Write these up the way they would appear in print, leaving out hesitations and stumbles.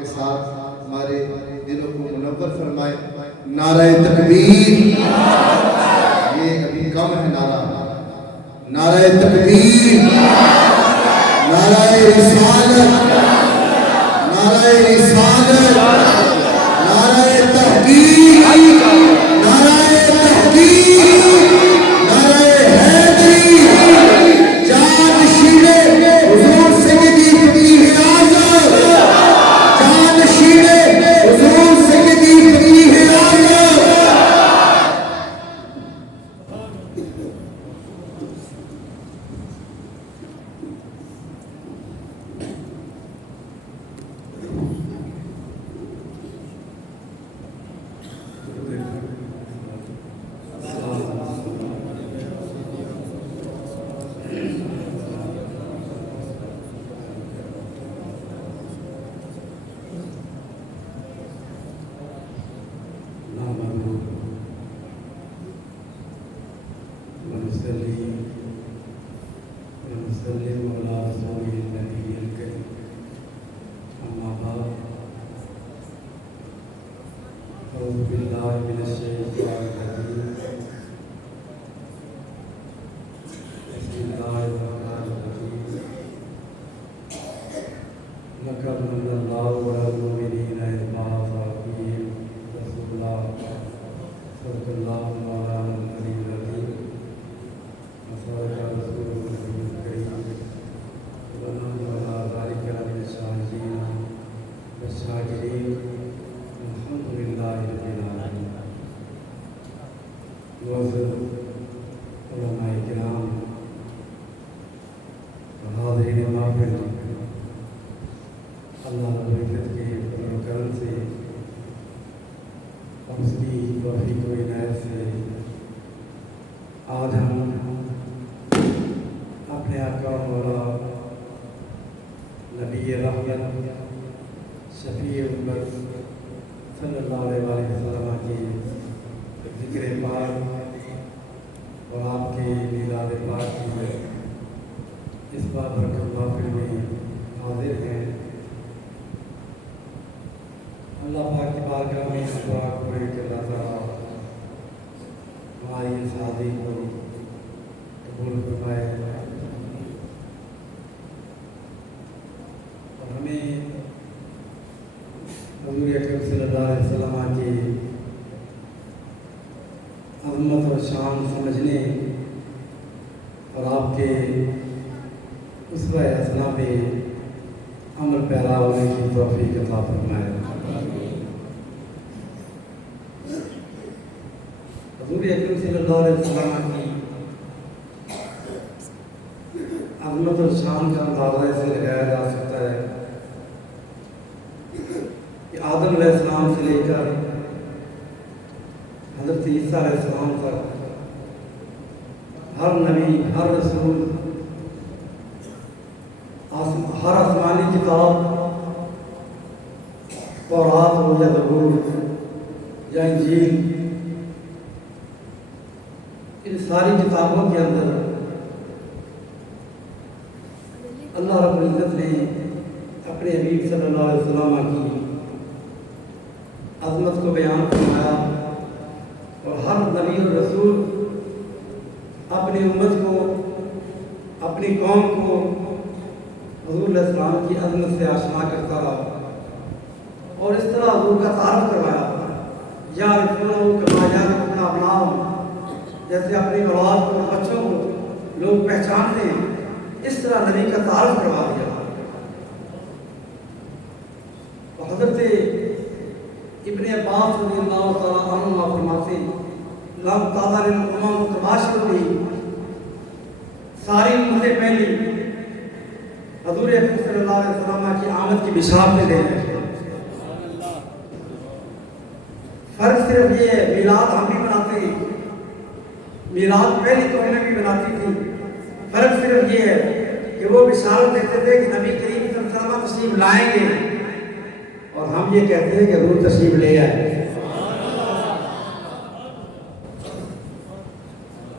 کے ساتھ ہمارے دلوں کو منور فرمائے۔ نعرہ تکبیر، یہ ابھی کم ہے نعرہ، نعرہ تکبیر، نعرہ رسالت، نعرہ رسالت، نعرہ تحقیق، نعرہ تحقیق، نعرہ حیدری، جانشین حضور سیدی فقیہ اعظم، جانشین حضور سیدی فقیہ اعظم۔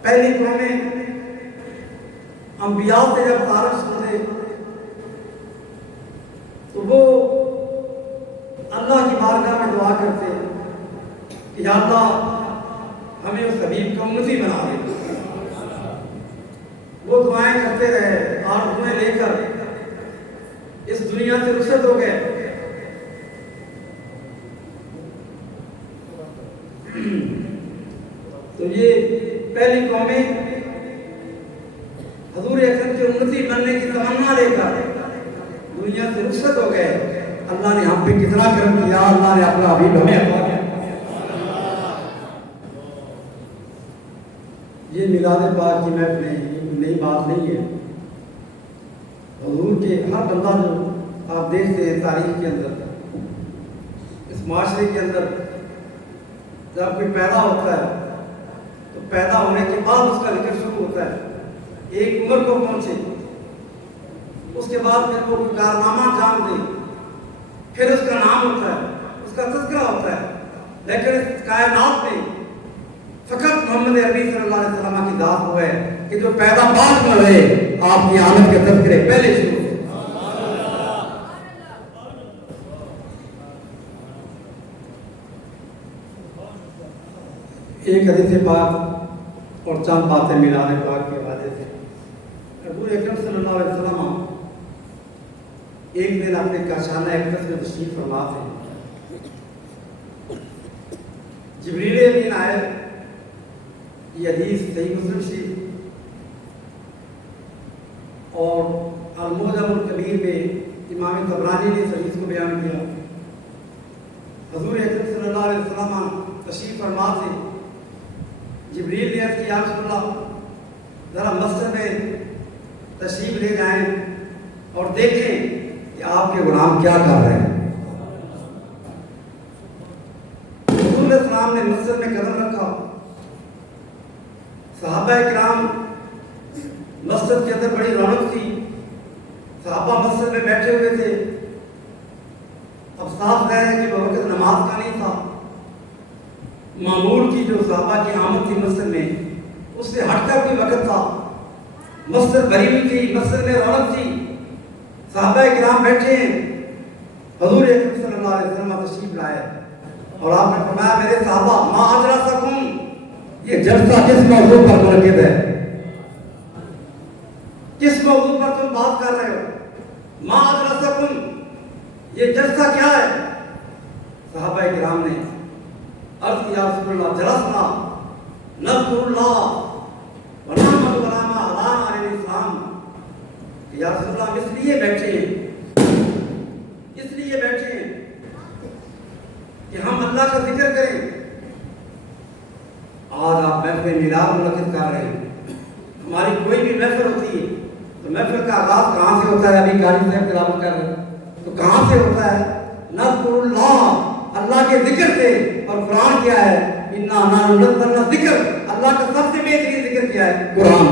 پہلی قومیں انبیاء سے جب تعارف سنتے تو وہ دعا کرتے کہ یا اللہ ہمیں اس حبیب کا امتی بنا دے. وہ دعائیں کرتے رہے اور دعائیں لے کر اس دنیا سے رخصت ہو گئے. تو یہ پہلی قومیں حضور اکرم کے امتی بننے کی تمنا لے کر دنیا سے رخصت ہو گئے. اللہ نے ہم پہ کتنا کرم کیا, اللہ نے اپنا حبیب ہمیں عطا کیا. یہ میلاد پاک کی محفل نئی بات نہیں ہے. حضور کے ہر بندہ جو آپ دیکھتے ہیں تاریخ کے اندر, اس معاشرے کے اندر, جب کوئی پیدا ہوتا ہے تو پیدا ہونے کے بعد اس کا ذکر شروع ہوتا ہے. ایک عمر کو پہنچے, اس کے بعد پھر وہ کوئی کارنامہ جان دے, پھر اس کا نام ہوتا ہے, اس کا تذکرہ ہوتا ہے. لیکن اس کائنات میں فقط محمد عربی صلی اللہ علیہ وسلم کی ذات وہ ہے کہ جو پیدا بعد میں ہوئے, آپ کی آمد کے تذکرے پہلے شروع ہوئے. ایک حدیث پاک اور چند باتیں میلاد پاک کے حوالے سے. حضور اکرم صلی اللہ علیہ وسلم ایک دن اپنے کاشانہ اقدس میں تشریف فرما تھے. جبریل امین آئے. یہ حدیث صحیح مسلم شریف اور المعجم الکبیر میں امام طبرانی نے اس حدیث کو بیان کیا. حضور اکرم صلی اللہ علیہ وسلم تشریف فرما تھے. جبریل نے عرض کیا یا رسول اللہ ذرا مسجد میں تشریف لے جائیں اور دیکھیں کہ آپ کے غلام کیا کر رہے ہیں. حضور علیہ السلام نے مسجد میں قدم رکھا. صحابہ کرام مسجد کے اندر بڑی رونق تھی. صحابہ مسجد میں بیٹھے ہوئے تھے. اب صاف ظاہر ہے کہ وقت نماز کا نہیں تھا. معمول کی جو صحابہ کی آمد تھی مسجد میں, اس سے ہٹ کر بھی وقت تھا. مسجد بھری ہوئی تھی, مسجد میں رونق تھی. صحابہ کرام بیٹھے ہیں. حضور اکرم صلی اللہ علیہ وسلم تشریف لائے اور آپ نے فرمایا میرے صحابہ ما اجلسکم, یہ جلسہ کس موضوع پر منعقد ہے, کس موضوع پر تم بات کر رہے ہو. ما اجلسکم, یہ جلسہ کیا ہے. صحابہ کرام نے عرض کیا رسول اللہ جلسنا نذکر اللہ ونعمل ولا ما هدانا للاسلام. یا رسول اللہ اس لیے بیٹھے ہیں, اس لیے بیٹھے ہیں کہ ہم اللہ کا ذکر کریں. آج آپ محفل میلاد منعقد کر رہے ہیں. ہماری کوئی بھی محفل ہوتی ہے تو محفل کا آغاز کہاں سے ہوتا ہے؟ ابھی قاری صاحب تلاوت کر رہے ہیں تو کہاں سے ہوتا ہے؟ نذکر اللہ, اللہ کے ذکر سے. اور قرآن کیا ہے؟ انا نزلنا ذکر, اللہ کا سب سے بہترین ذکر کیا ہے؟ قرآن.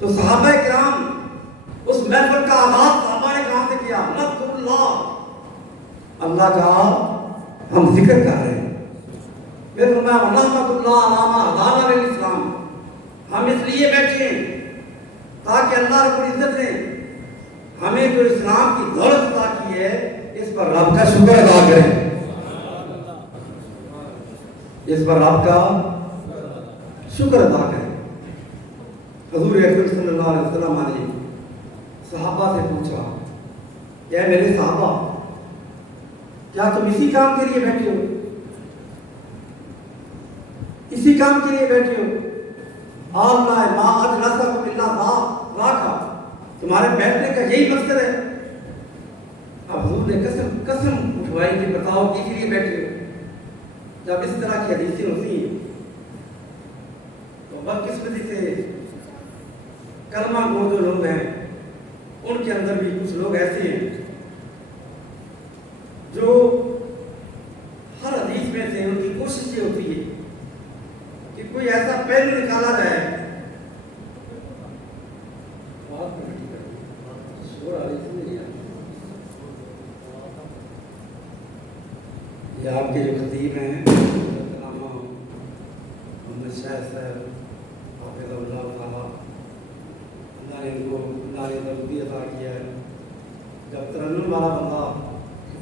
تو صحابہ کرام اس محفل کا آغاز صحابہ نے کہاں سے کیا؟ نذکر اللہ, اللہ کا ہم ذکر کر رہے ہیں. پھر فرمایا ورحمۃ اللہ علی ما ہدانا للاسلام, ہم اس لیے بیٹھے ہیں تاکہ اللہ رب العزت نے ہمیں جو اسلام کی دولت عطا کی ہے اس پر رب کا شکر ادا کریں, اس پر رب کا شکر ادا کریں. حضور اکرم صلی اللہ علیہ وسلم نے صحابہ سے پوچھا کہ اے میرے صحابہ کیا تم اسی کام کے لیے بیٹھے ہو, اسی کام کے لیے بیٹھے ہو؟ اللہ ما اجلسکم الا ذاک, تمہارے بیٹھنے کا یہی مقصد ہے. اب حضور نے قسم اٹھوائی کہ بتاؤ کس لیے بیٹھے ہو. جب اس طرح کی حدیثیں ہوتی ہیں تو بدقسمتی سے کلمہ گو جو لوگ ہیں ان کے اندر بھی کچھ لوگ ایسے ہیں جو ہر حدیث میں سے ان کی کوشش یہ ہوتی ہے کہ کوئی ایسا پہلو نکالا جائے. یہ آپ کے جو خطیب ہیں محمد شاہ صاحب حافظ اللہ تعالیٰ, اللہ نے ان کو اللہ نے ضروری عطا کیا ہے. جب ترنم والا بندہ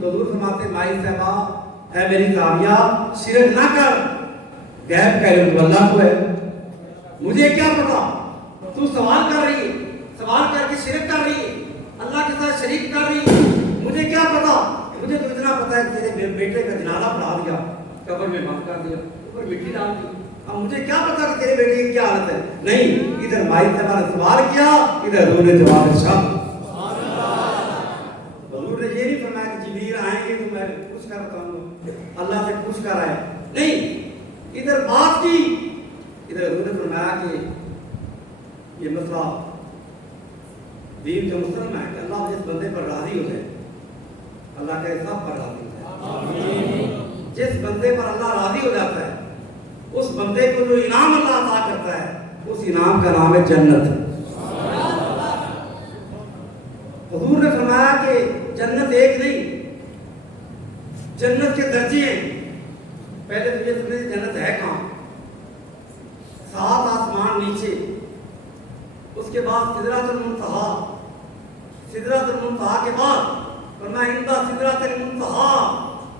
تو حضور فرماتے مائی صاحبہ اے میری کامیاب شرک نہ کر، غیب کا علم تو اللہ کو ہے، مجھے کیا پتا تو سوال کر رہی ہے، سوال کر کے شرک کر رہی ہے، اللہ کے ساتھ شریک کر رہی ہے، مجھے کیا پتا، مجھے تو اتنا پتا ہے کہ تیرے بیٹے کا جنازہ پڑھا دیا، قبر میں بند کر دیا، اوپر مٹی ڈال دی، اب مجھے کیا پتا کہ تیرے بیٹے کی کیا حالت ہے؟ نہیں، ادھر مائی صاحبہ نے سوال کیا، ادھر حضور نے جواب ارشاد۔ حضور نے یہ نہیں فرمایا کہ جبریل آئیں گے تو میں پوچھ کر بتاؤں گا، اللہ سے پوچھ کر آئے، نہیں، ادھر بات کی، ادھر حضور نے فرمایا کہ یہ مسئلہ دین کا مسلم ہے کہ اللہ جس بندے پر راضی ہو جائے، اللہ کے سب پر راضی ہو جائے، جس بندے پر اللہ راضی ہو جاتا ہے اس بندے کو جو انعام اللہ عطا کرتا ہے اس انعام کا نام ہے جنت۔ حضور نے فرمایا کہ جنت ایک نہیں، جنت کے درجے ہیں، پہلے تو یہ سمجھے جنت ہے کہاں، 7 آسمان نیچے، اس کے بعد سدرۃ المنتہا، سدرۃ المنتہا کے بعد فرمایا عند سدرۃ المنتہا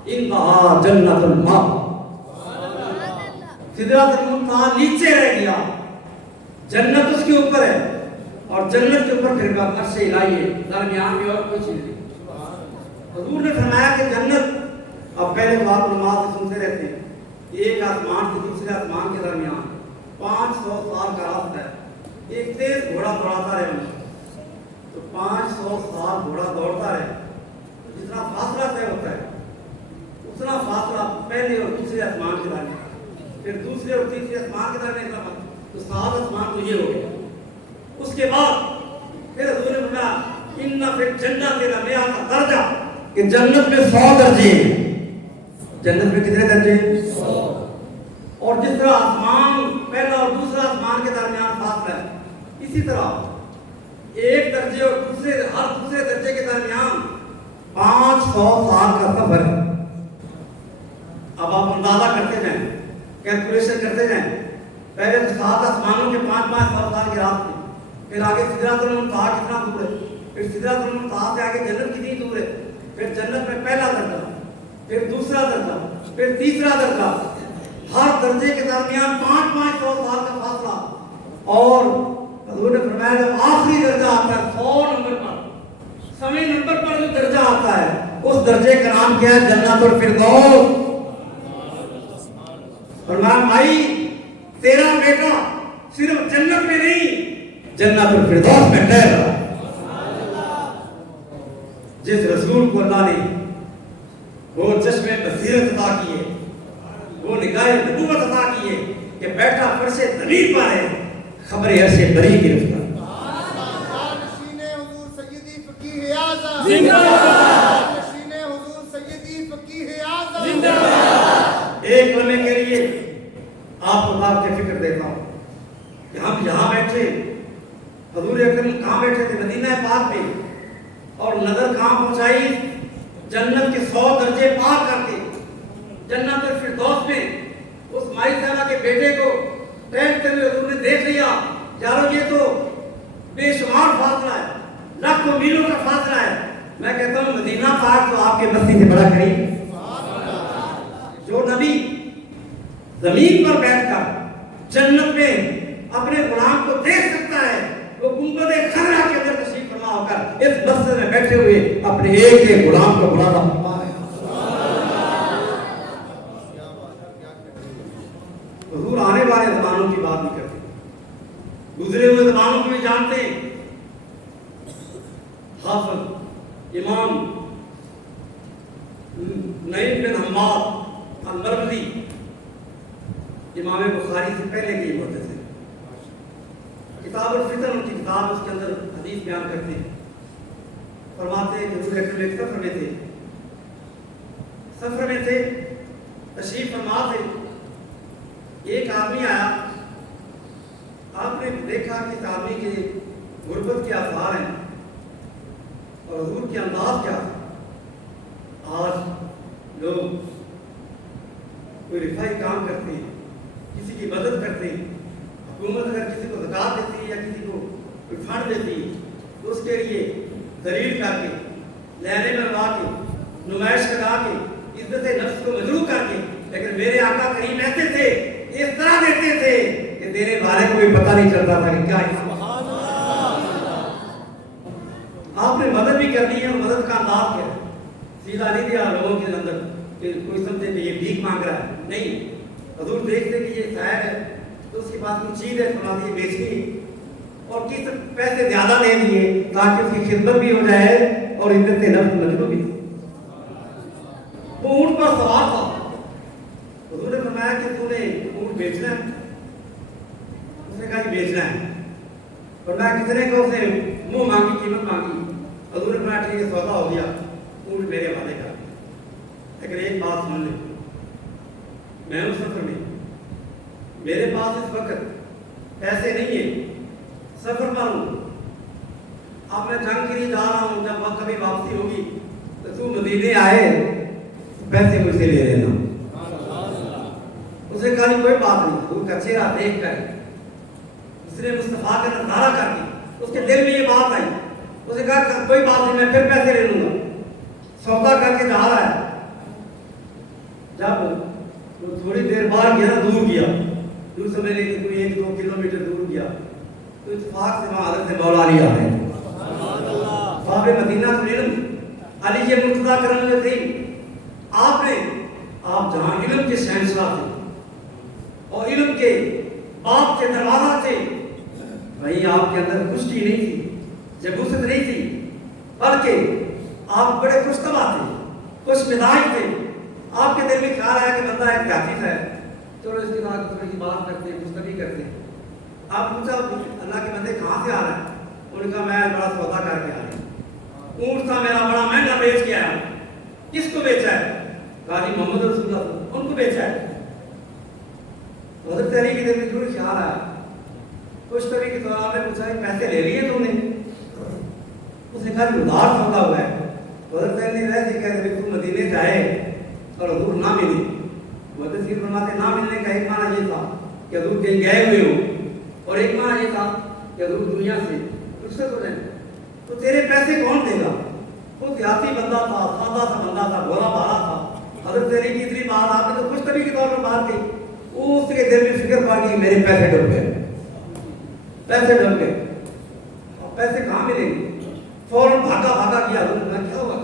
عندہا جنت المأویٰ، سدرۃ المنتہا نیچے رہ گیا، جنت اس کے اوپر ہے، اور جنت کے اوپر پھر عرش الہی ہے، درمیان میں اور کچھ نہیں۔ حضور نے فرمایا کہ جنت، اب پہلے تو آپ نماز سے سنتے رہتے ہیں، ایک آسمان سے دوسرے آسمان کے درمیان 500 سال کا راستہ ہے، ایک تیز گھوڑا دوڑاتا رہے تو 500 سال گھوڑا دوڑتا رہے، جتنا فاصلہ طے ہوتا ہے اتنا فاصلہ پہلے اور دوسرے آسمان کے درمیان، پھر دوسرے اور تیسرے آسمان کے درمیان، تو 7 آسمان تو یہ ہو گئے۔ اس کے بعد پھر حضور نے فرمایا ان فی الجنۃ لمئۃ درجہ، کہ جنت میں 100 درجے ہیں، جنت میں کتنے درجے ہیں؟ 100۔ اور جس طرح آسمان پہلا اور دوسرا آسمان کے درمیان فاصلہ ہے، اسی طرح ایک درجے اور ہر دوسرے درجے کے درمیان 500 سال کا سفر ہے۔ اب آپ اندازہ کرتے جائیں، کیلکولیشن کرتے جائیں، پہلے تو 7 آسمانوں کے 500 سال کے راستے، پھر آگے سدرۃ المنتہا کتنا دور ہے، پھر سدرۃ المنتہا سے آگے جنت کتنی دور ہے، پھر جنت میں پہلا درجہ، پھر دوسرا درجہ، پھر تیسرا درجہ، ہر درجے کے درمیان 500 سال کا فاصلہ، اور حضور نے فرمایا جب آخری درجہ آتا ہے 100 نمبر پر، 100 نمبر پر جو درجہ آتا ہے اس درجے کا نام کیا ہے؟ جنت الفردوس۔ فرمایا بھائی تیرا بیٹا صرف جنت میں نہیں جنت الفردوس میں ٹھہر رہا، جس رسول کو اللہ نے وہ چشمے بصیرت عطا کیے، وہ نگاہ نبوت عطا کیے کہ بیٹا فرش زمین پر ہے، خبر عرش بری کی رفتار۔ جانشین حضور سیدی فقیہ اعظم زندہ باد، جانشین حضور سیدی فقیہ اعظم زندہ باد۔ ایک لمحے کے لیے آپ کو بات کی فکر دیتا ہوں کہ ہم یہاں بیٹھے، حضور اکرم کہاں بیٹھے تھے؟ مدینہ پاک میں، اور نظر کہاں پہنچائی؟ جنت کے 100 درجے پار کر کے جنت الفردوس میں اس مائی صاحبہ کے بیٹے کو ٹہلتے ہوئے حضور نے دیکھ لیا، یارو یہ تو بے شمار فاصلہ ہے، لاکھوں میلوں کا فاصلہ ہے۔ میں کہتا ہوں مدینہ پاک تو آپ کے بستی سے بڑا قریب ہے۔ جو نبی زمین پر بیٹھ کر جنت میں اپنے غلام کو دیکھ سکتا ہے، وہ گنبد خضرا کے اندر تشریف فرما ہو کر اس بستے میں بیٹھے ہوئے اپنے ایک ایک غلام کو بلانا فرما ہے۔ حضور آنے والے زمانوں کی بات نہیں کرتے، گزرے ہوئے زمانوں کو بھی جانتے ہیں۔ حافظ امام نعیم بن حماد المروزی امام بخاری سے پہلے کے محدث ہیں، کتاب الفتن ان کی کتاب، اس کے اندر حدیث بیان کرتے ہیں، فرماتے ہیں کہ حضور اکرم ایک سفر میں تھے، تشریف فرما تھے، ایک آدمی آیا، آپ نے دیکھا کہ اس آدمی کے غربت کے آثار ہیں، اور حضور کے انداز کیا تھا۔ آج لوگ کوئی رفائی کام کرتے ہیں، کسی کی مدد کرتے ہیں، حکومت اگر کسی کو زکات دیتی ہے یا کسی کو کوئی فنڈ دیتی ہے تو اس کے لیے دلیل کر کے لینے میں لگا کے نمائش کرا کے عزت نفس کو مجروح کر کے، لیکن میرے آقا کریم ایسے تھے، اس طرح دیتے تھے کہ دینے والے کو بھی پتہ نہیں چلتا تھا کہ کیا ہے۔ آپ نے مدد بھی کرنی ہے، اور مدد کا انداز کیا ہے؟ سیدھا نہیں دیا لوگوں کے اندر کہ کوئی سمجھے کہ یہ بھیک مانگ رہا ہے، نہیں۔ حضور دیکھتے کہ یہ سائر ہے تو اس کے پاس کوئی چیز ہے فلاں دی بیچنی، اور کس پیسے زیادہ دے دیے تاکہ اس کی خدمت بھی ہو جائے اور عزت نفس مجروح بھی۔ وہ اونٹ پر سوار تھا، حضور نے فرمایا کہ تو نے اونٹ بیچنا ہے؟ اس نے کہا کہ بیچنا ہے۔ فرمایا کتنے کو؟ اس نے منہ مانگی، قیمت مانگی۔ حضور نے فرمایا ٹھیک ہے، سودا ہو گیا، اونٹ میرے حوالے کر۔ لیکن ایک بات سن لیں، میں اس سفر میں، میرے پاس اس وقت پیسے نہیں ہیں، سفر پر ہوں، اب میں جنگ کے لیے جا رہا ہوں، جب وقت کبھی واپسی ہوگی تو تو مدینے آئے پیسے مجھ سے لے لینا۔ اس نے کہا کوئی بات نہیں۔ وہ کا چہرہ دیکھ کر اس نے مصطفیٰ کا نظارہ کر کے اس کے دل میں یہ بات آئی، اس نے کہا کوئی بات نہیں، میں پھر پیسے لے لوں گا۔ سودا کر کے جا رہا ہے، جب وہ تھوڑی دیر بعد گیا نا، دور گیا، دور سمجھ لیں کہ کوئی 1-2 کلومیٹر دور گیا، تو اتفاق سے وہاں حضرت مولا علی آ رہے ہیں، صاحب مدینہ علم علی مرتضیٰ کرم الدین۔ آپ جہاں علم کے شہنشاہ تھے اور علم کے باپ کے دروازہ تھے، وہیں آپ کے اندر خشکی نہیں تھی، جبوست نہیں تھی، بلکہ آپ بڑے خوش طبع تھے، خوش مزاج تھے۔ آپ کے دل میں خیال آیا کہ بندہ ایک حافظ ہے، چلو اس کے بعد تھوڑی سی بات کرتے ہیں، گفتگو کرتے ہیں۔ آپ پوچھا اللہ کے بندے کہاں سے آ رہا ہے؟ انہوں نے کہا میں بڑا سودا کر کے آ رہا ہوں، اونٹ تھا میرا بڑا مہنگا بیچ کے آیا ہوں۔ کس کو بیچا ہے؟ کہا جی محمد رسول اللہ، ان کو بیچا ہے۔ حضرت علی کے دل میں ضرور خیال آیا، کچھ طبی کے طور نے پوچھا پیسے لے لیے تم نے؟ اس نے کہا ادھار سودا ہوا ہے۔ حضرت علی نے ویسے کہہ دیا تم مدینے جائے اور حضور نہ ملے۔ مدثر فرماتے نہ ملنے کا ایک معنی یہ تھا کہ حضور کہیں گئے ہوئے ہو، اور ایک معنی یہ تھا کہ حضور دنیا سے رخصت ہو جائیں، تو تیرے پیسے کون دے گا؟ وہ دیہاتی بندہ تھا، سادہ سا بندہ تھا، بھولا بھالا تھا۔ حضرت علی کی اتنی بات آپ نے تو خوش طبی کے طور پر بات کی، اس کے دل میں فکر پڑ گئی میرے پیسے ڈوب گئے، پیسے ڈوب گئے، اور پیسے کہاں ملیں گے؟ فوراً بھاگا بھاگا کیا حضور نے کیا ہوا؟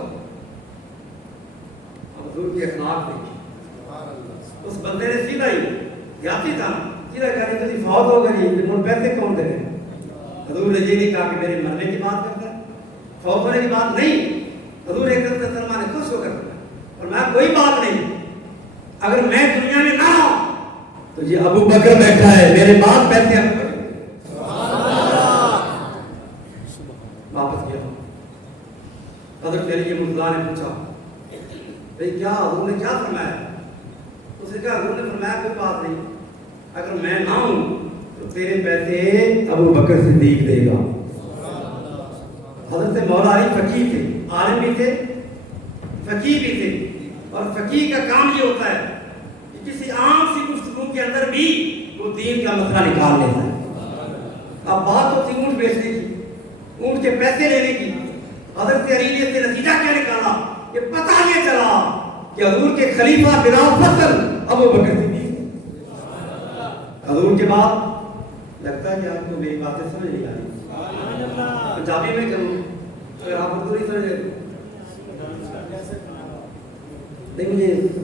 حضور کی اخلاق دیکھی، اس بندے نے سیدھا ہی دیہاتی تھا، سیدھا کہا کہ تجھے فوت ہو گئی، لیکن پیسے کون دے گا؟ حضور نے یہ نہیں کہا کہ میرے مرنے کی بات کرتا ہے، فوت ہونے کی بات نہیں۔ حضور اکرم صلی اللہ علیہ وسلم نے خوش ہو کر اور میں کوئی بات نہیں، اگر میں دنیا میں نہ ہوں تو یہ ابو بکر بیٹھا ہے، میرے بعد پیسے واپس کیا۔ حضرت علی مرتضیٰ نے پوچھا بھئی کیا حضور نے کیا فرمایا؟ اس نے کہا حضور نے فرمایا کوئی بات نہیں، اگر میں نہ ہوں تو تیرے پیسے ابو بکر صدیق دے گا۔ حضرت مولا علی فقیہ تھے، عالم بھی تھے، فقیہ بھی تھے، اور فقیہ کا کام یہ ہوتا ہے کہ کسی عام سی گفتگو کے اندر بھی وہ دین کا مسئلہ نکال لیتا ہے۔ اب بات ہوتی اونٹ بیچنے کی، اونٹ کے پیسے لینے کی۔ حضرت علی نے سے نتیجہ کیا نکالا کہ پتہ یہ چلا کہ حضور کے خلیفہ بلا فصل ابو بکر صدیق۔ حضور کے بعد لگتا ہے کہ آپ کو میری باتیں سمجھ نہیں آ رہی، پنجابی میں کروں اگر آپ اردو نہیں سمجھے نہیں،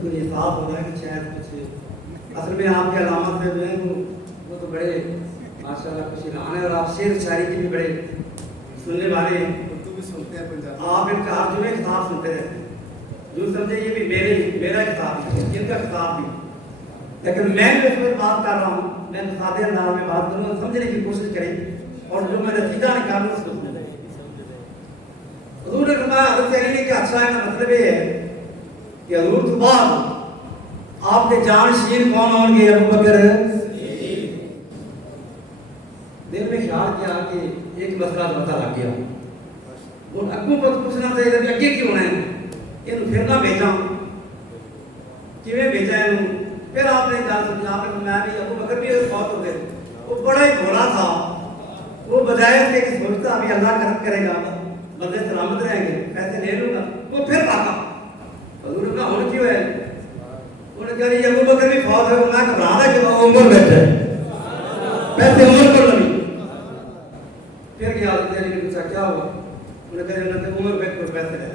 مجھے احساس ہو رہا ہے کہ شاید کچھ اصل میں آپ کے علامات میں جو ہیں وہ تو بڑے ماشاءاللہ کچھ اعلان ہے، اور آپ شعر شاعری کے بھی بڑے سننے والے ہیں، اردو بھی سنتے ہیں پنجابی، آپ ان کا ہر جمعے خطاب سنتے رہتے ہیں، جو سمجھے یہ بھی میرا خطاب ہے، ان کا خطاب بھی، لیکن میں جو اس میں بات کر رہا ہوں میں سادے انداز میں بات کروں، سمجھنے کی کوشش کریں اور جو میں نتیجہ نکالوں اس کو سمجھیں۔ حضور نے فرمایا حضرت علی نے کہ اچھا ہے نا، مطلب یہ ہے کہ حضور تو بعد آپ کے جانشین کون ہوں گے؟ ابو بکر صدیق۔ دل میں خیال کیا کہ ایک مسئلہ پتہ لگ گیا، وہ ابو کو پوچھنا چاہیے کہ اگے کیوں ہے یہ پھر نہ بھیجا، کیویں بھیجا ہے؟ پھر آپ نے جان سمجھا، آپ نے فرمایا بھی ابو بکر بھی فوت ہو گئے، وہ بڑا ہی بھولا تھا، وہ بجائے سے کہ سوچتا ابھی اللہ کرم کرے گا، بندے سلامت رہیں گے، پیسے لے لوں گا، وہ پھر بھاگا۔ حضور نے کہا کیوں ہے؟ انہوں نے کہا جی ابو بکر بھی فوت ہو، میں گھبرا رہا کہ وہ عمر بیٹھے پیسے عمر پر لگی. پھر کیا حضرت علی نے پوچھا کیا ہوا؟ انہوں نے کہا جنت عمر بیٹھ پر پیسے لے.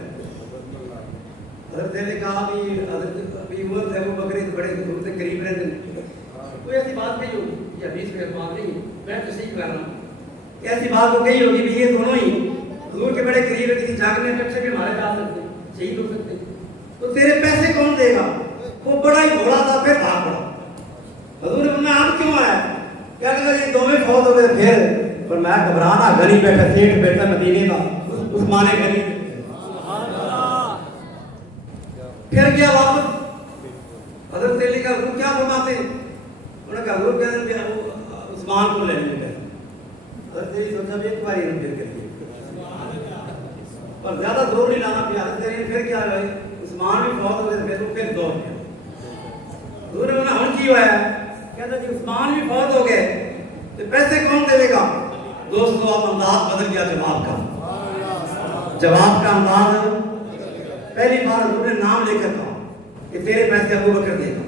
حضرت علی نے کہا ابھی عمر سے ابو بکر تو بڑے حضور سے قریب رہتے ہیں، کوئی ایسی بات نہیں ہوگی، یہ حدیث میں بات نہیں، میں تو صحیح کہہ رہا ہوں، ایسی بات ہو گئی ہوگی بھی یہ دونوں ہی حضور کے بڑے قریب ہے، کسی جنگ میں کچھ بھی مارے جا سکتے ہیں، شہید ہو سکتے ہیں، تو تیرے پیسے کون دے گا؟ وہ بڑا ہی گھوڑا تھا پھر بھاگ پڑا. حضور نے فرمایا آپ کیوں آیا؟ کہنے لگا یہ دونوں فوت ہو گئے. پھر پر میں گھبرانا غنی بیٹھا سیٹ بیٹھا مدینے کا عثمان غنی. پھر گیا واپس حضرت علی کا حضور کیا فرماتے ہیں؟ انہوں نے کہا حضور کہتے ہیں عثمان کو لے لیں. حضرت علی سوچا بھی ایک بار ہی پھر کریے پر زیادہ زور نہیں لانا پیا. حضرت علی پھر کیا رہے عثمان بھی فوت ہو گئے پھر دور کیا. حضور نے کہا ہن کی ہوا ہے؟ کہتا جی عثمان بھی فوت ہو گئے تو پیسے کون دے گا؟ دوستو اب انداز بدل گیا جواب کا. جواب کا انداز پہلی بار حضور نے نام لے کر کہا کہ تیرے پیسے ابو بکر دے گا.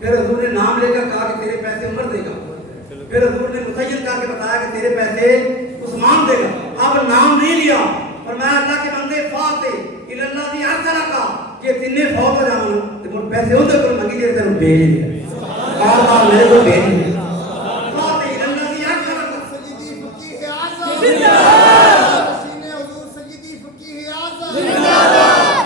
پھر حضور نے نام لے کر کہا کہ تیرے پیسے عمر دے گا. پھر حضور نے متعین کر کے بتایا کہ تیرے پیسے عثمان دے گا. اب نام نہیں لیا اور میں اللہ کے بندے فاتح اللہ دی ہر طرح کا یہ تینے فوت ہو جاؤں تو مجھ پیسے ہوتے کو مگی جیسے تیرے بھیج دیا بار میرے کو بھیج دیا. فاتح اللہ دی ہر طرح کا سیدی فقیہ اعظم زندہ باد. جانشین حضور سیدی فقیہ اعظم زندہ باد.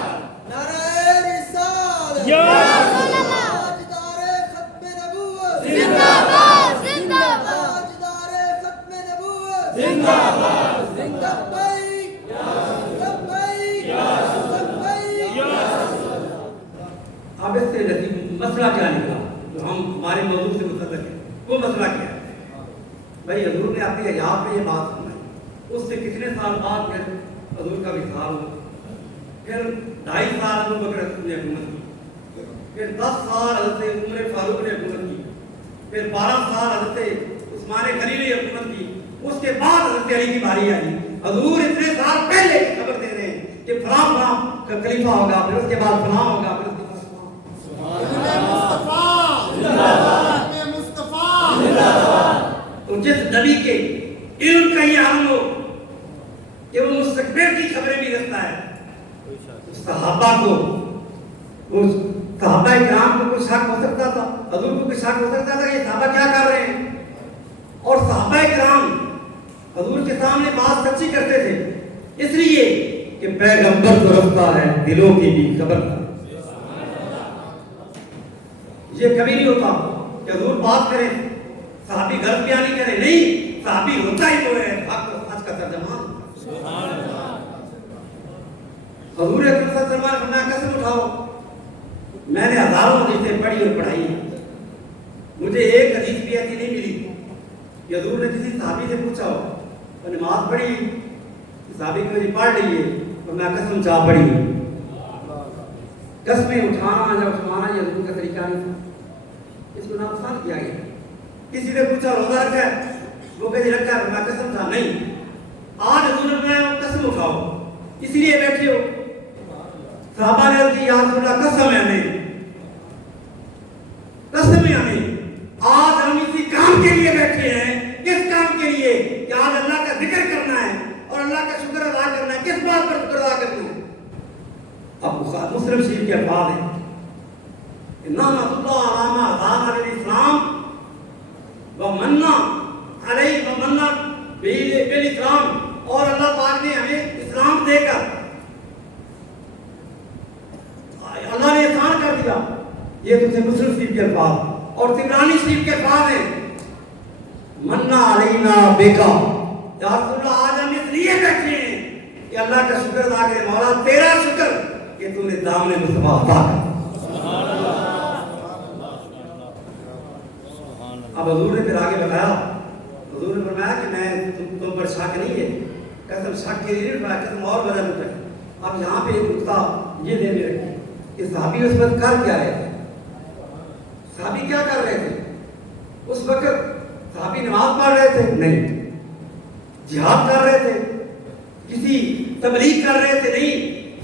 نعرہ رسالت یا تاجدار ختم نبوت زندہ باد. زندہ باد. تاجدار ختم نبوت زندہ باد. لبیک لبیک لبیک. اب اس سے مسئلہ کیا نکلا جو ہم ہمارے موضوع سے متعلق ہے؟ وہ مسئلہ کیا ہے؟ بھائی حضور نے اپنی حیات میں یہ بات سنائی. اس سے کتنے سال بعد پھر حضور کا وصال ہوا. پھر 2.5 سال ابو بکر نے حکومت کی. پھر 10 سال حضرت عمر فاروق نے حکومت کی. پھر 12 سال حضرت عثمان غنی نے حکومت کی. اس کے بعد حضرت علی کی باری آئی. حضور اتنے سال پہلے خبر دے رہے ہیں کہ فلاں فلاں کا خلیفہ ہوگا، پھر اس کے بعد فلاں ہوگا، پھر اس کے بعد فلاں. ابن مصطفیٰ زندہ باد ابن مصطفیٰ زندہ باد. تو جس نبی کے علم کا یہ عالم ہو کہ وہ مستقبل کی خبریں بھی رکھتا ہے، صحابہ کو اس صحابہ کرام کو کوئی شک ہو سکتا تھا؟ حضور کو کوئی شک ہو سکتا تھا کہ یہ صحابہ کیا کر رہے ہیں؟ اور صحابہ کرام حضور کے سامنے بات سچی کرتے تھے اس لیے کہ پیغمبر تو رکھتا ہے دلوں کی بھی خبر تھا. یہ کبھی نہیں ہوتا کہ حضور بات کریں صحابی غلط بیانی کریں، نہیں، صحابی ہوتا ہی تو ہے حق و سچ کا ترجمان. حضور اکرم صلی اللہ علیہ وسلم نے فرمایا قسم اٹھاؤ میں نے ہزاروں حدیثیں پڑھی اور پڑھائی ہیں، مجھے ایک حدیث بھی ایسی نہیں ملی کہ حضور نے کسی صحابی سے پوچھا ہو تو نماز پڑھی صحابی کو یہ پڑھ لیے تو میں قسم چاہ پڑھی. قسمیں اٹھانا یا اٹھوانا یہ حضور کا طریقہ نہیں تھا، اس کو ناپسند کیا گیا. کسی نے پوچھا روزہ رکھا ہے وہ کہے رکھا ہے، میں قسم چاہ نہیں. آج حضور نے فرمایا قسم اٹھاؤ اس لیے بیٹھے ہو. صحابہ نے عرض کی یا رسول اللہ قسم ہے ہمیں، قسم ہے ہمیں. آج ہم اسی کام کے لیے بیٹھے ہیں. کس کام کے لیے؟ کہ آج اللہ کا ذکر کرنا ہے اور اللہ کا شکر ادا کرنا ہے. کس بات پر شکر ادا کرنا ہے؟ اب مسلم شریف کے الفاظ ہیں نعمت اللہ علامہ دان علی الاسلام ومنہ علیہ ومنہ بالاسلام، اور اللہ پاک نے ہمیں اسلام دے کر اللہ نے احسان کر دیا. یہ تو تھے مسلم شریف کے الفاظ. اور طبرانی شریف کے الفاظ ہیں منا علینا بیکا، یا رسول اللہ آج ہم اس لیے بیٹھے ہیں کہ اللہ کا شکر ادا کریں. مولا تیرا شکر کہ تو نے دامن مصطفیٰ عطا کر. اب حضور نے پھر آگے بتایا، حضور نے فرمایا کہ میں تم پر شک نہیں ہے. قسم شک کے لیے نہیں فرمایا، قسم اور وجہ سے. اب یہاں پہ ایک نقطہ یہ دے میں رکھیں کہ صحابی اس وقت کر کیا رہے تھے؟ صحابی کیا کر رہے تھے اس وقت؟ صحابی نماز پڑھ رہے تھے؟ نہیں. جہاد کر رہے تھے؟ کسی تبلیغ کر رہے تھے؟ نہیں.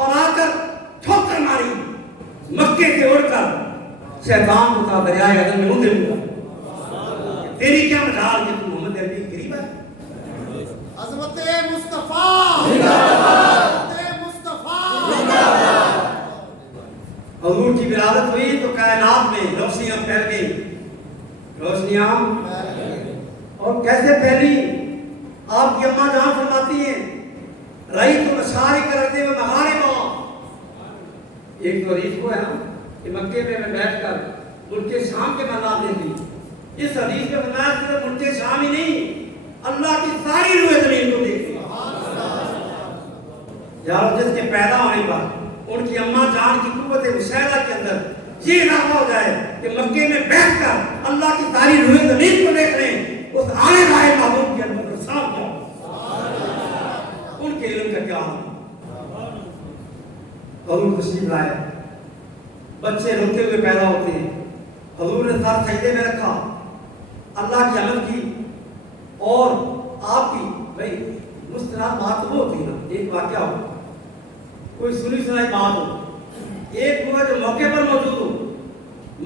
اور آ کر ٹھوکر ماری، مکے سے اڑ کر شیطان کو کہا دریائے عدن میں اتر گیا، تیری کیا مجال کہ تو محمد عربی قریب ہے؟ عظمت مصطفیٰ عظمت مصطفیٰ۔ حضور کی ولادت ہوئی تو کائنات میں روشنیاں پھیل گئی، روشنیاں اور کیسے پھیلی؟ آپ کی اماں جان فرماتی ہیں رہی تو مشارق رہتے میں مغاربا، ایک تو حدیث کو ہے نا کہ مکے میں بیٹھ کر ملک شام کے مناظر دیکھی، اس حدیث میں فرمایا صرف ملک شام ہی نہیں، اللہ کی ساری روح زمین کو دیکھی۔ یار جس کے پیدا ہونے پر ان کی اماں جان کی قوت مشاہدہ کے اندر یہ اضافہ ہو جائے کہ مکے میں بیٹھ کر اللہ کی ساری روح زمین کو دیکھ لیں، اس آنے والے محبوب کے اندر صاف کیا ان کے علم کا کیا حال۔ حضور تشریف لائے، بچے روتے ہوئے پیدا ہوتے ہیں، حضور نے سر سجدے میں رکھا، اللہ کی حمد کی، اور آپ کی بھائی مستند بات وہ ہوتی ہے نا، ایک واقعہ ہو، کوئی سنی سنائی بات ہو، ایک ہوا جو موقع پر موجود ہو،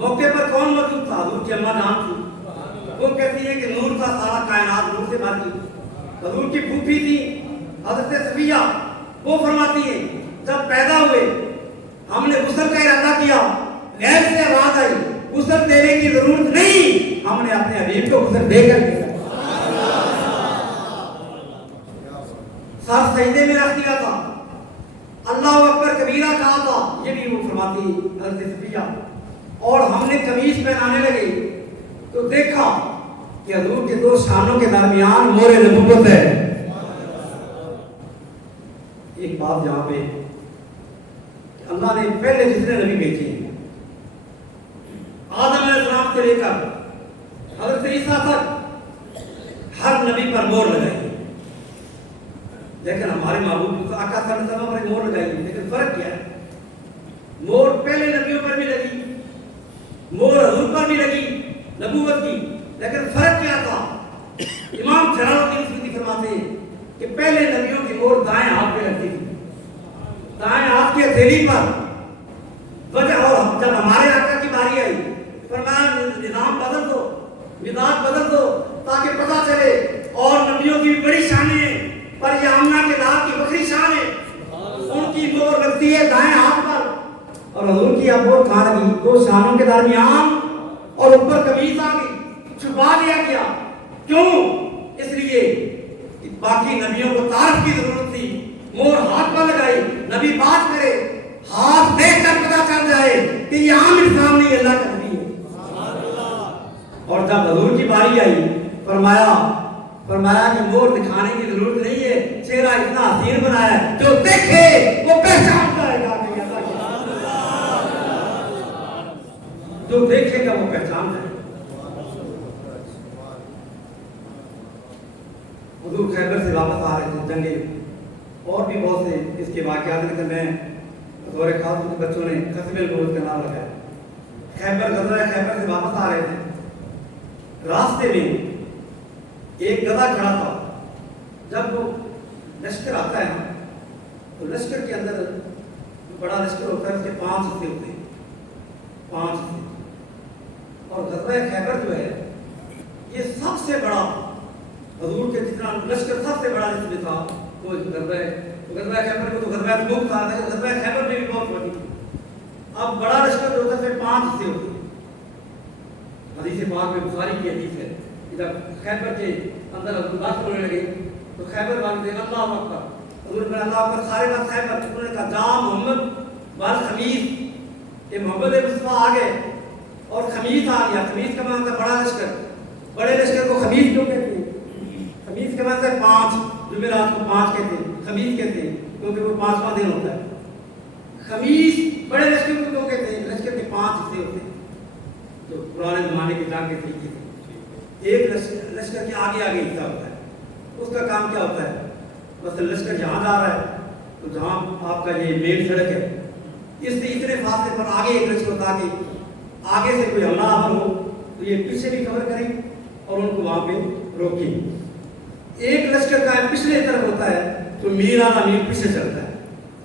موقع پر کون موجود تھا؟ حضور کی اماں جان تھی، وہ کہتی ہے کہ نور کا سارا کائنات نور سے بھر گئی۔ حضور کی پھوپھی تھی حضرت صفیہ، وہ فرماتی ہے جب پیدا ہوئے ہم نے غسل کا ارادہ کیا، غیر سے آواز آئی غسل دینے کی ضرورت نہیں، ہم نے اپنے حبیب کو غسل دے کر دیا، سر سجدے میں رکھ دیا تھا، اللہ اکبر کبیرہ کہا تھا، یہ بھی وہ فرماتی حضرت صفیہ۔ اور ہم نے قمیص پہنانے لگے تو دیکھا کہ حضور کے دو شانوں کے درمیان مور نبوت ہے۔ ایک بات یہاں پہ کہ اللہ نے پہلے جتنے نبی بھیجے ہیں، آدم علیہ السلام سے لے کر حضرت عیسیٰ تک، ہر نبی پر مور لگائی، لیکن ہمارے محبوب آقا صلی اللہ علیہ وسلم پر ایک مور لگائی، لیکن فرق کیا ہے؟ مور پہلے نبیوں پر بھی لگی، مور حضور پر بھی لگی نبوت کی، لیکن فرق کیا تھا؟ امام جلال الدین سیوطی فرماتے ہیں کہ پہلے نبیوں کی مور دائیں ہاتھ پہ لگتی تھی، دائیں ہاتھ کی ہتھیلی پر، وجہ اور جب ہمارے آقا کی باری آئی فرمایا نظام بدل دو، مزاج بدل دو تاکہ پتہ چلے، اور نبیوں کی بھی بڑی شانیں ہیں پر یہ آمنہ کے لال کی بکری شان ہے، ان کی مور لگتی ہے دائیں ہاتھ پر، اور حضور کی اب مور کہاں لگی؟ دو شانوں کے درمیان، اور اوپر قمیص آ گئی، چھپا دیا گیا، کیوں؟ اس لیے کہ باقی نبیوں کو تعارف کی ضرورت تھی، مور ہاتھ پر لگائی، نبی بات کرے ہاتھ دیکھ کر پتہ چل جائے کہ یہ عام انسان نہیں، اللہ کا نبی ہے۔ اور جب حضور کی باری آئی فرمایا کہ مور دکھانے کی ضرورت نہیں ہے، چہرہ اتنا حسین بنایا ہے جو دیکھے وہ پہچان جائے گا کہ اللہ کا، جو دیکھے گا وہ پہچان جائے گا۔ حضور خیبر سے واپس آ رہے تھے، جنگیں اور بھی بہت سے اس کے واقعات لیکن میں دور خاص کے بچوں نے قسم البروج کا نام رکھا ہے۔ غزوہ خیبر سے واپس آ رہے تھے، راستے میں ایک گدھا کھڑا تھا، جب وہ لشکر آتا ہے نا تو لشکر کے اندر جو بڑا لشکر ہوتا ہے اس کے 5 حصے ہوتے ہیں، 5 حصے، اور غزوہ خیبر جو ہے یہ سب سے بڑا، حضور کے جتنا لشکر سب سے بڑا جس میں تھا وہ غزوہ خیبر کو تو غزوہ تبوک تھا، غزوہ خیبر میں بھی بہت بڑی تھی۔ اب بڑا لشکر جو ہوتا ہے 5 حصے ہوتے ہیں، حدیث پاک میں بخاری کی حدیث ہے، جب خیبر کے اندر حضور بات کرنے لگے تو خیبر والے نے اللہ اکبر، حضور نے اللہ اکبر، سارے بات خیبر، انہوں نے کہا جا محمد بال خمیس، کہ محمد مصطفیٰ آ گئے اور خمیس آ گیا۔ خمیس کا معنی ہے بڑا لشکر، بڑے لشکر کو خمیس کیوں کہتے ہیں؟ خمیس کا معنی ہے 5، جمعرات کو 5 کہتے ہیں، خمیس کہتے ہیں کیونکہ وہ 5واں دن ہوتا ہے۔ خمیس بڑے لشکر کو کیوں کہتے ہیں؟ لشکر کے 5 حصے ہوتے ہیں جو پرانے زمانے کے جنگ کے طریقے تھے، ایک لشکر کے آگے حصہ ہوتا ہے، اس کا کام کیا ہوتا ہے؟ بس لشکر جہاں جا رہا ہے تو جہاں آپ کا یہ مین سڑک ہے اس سے اتنے فاصلے پر آگے ایک لشکر ہوتا ہے کہ آگے سے کوئی حملہ آور ہو تو یہ پیچھے بھی کور کریں اور ان کو وہاں پہ روکیں۔ ایک لشکر کا پچھلے طرف ہوتا ہے تو میل آنا میل پیچھے چلتا ہے،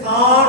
60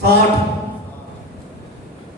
60।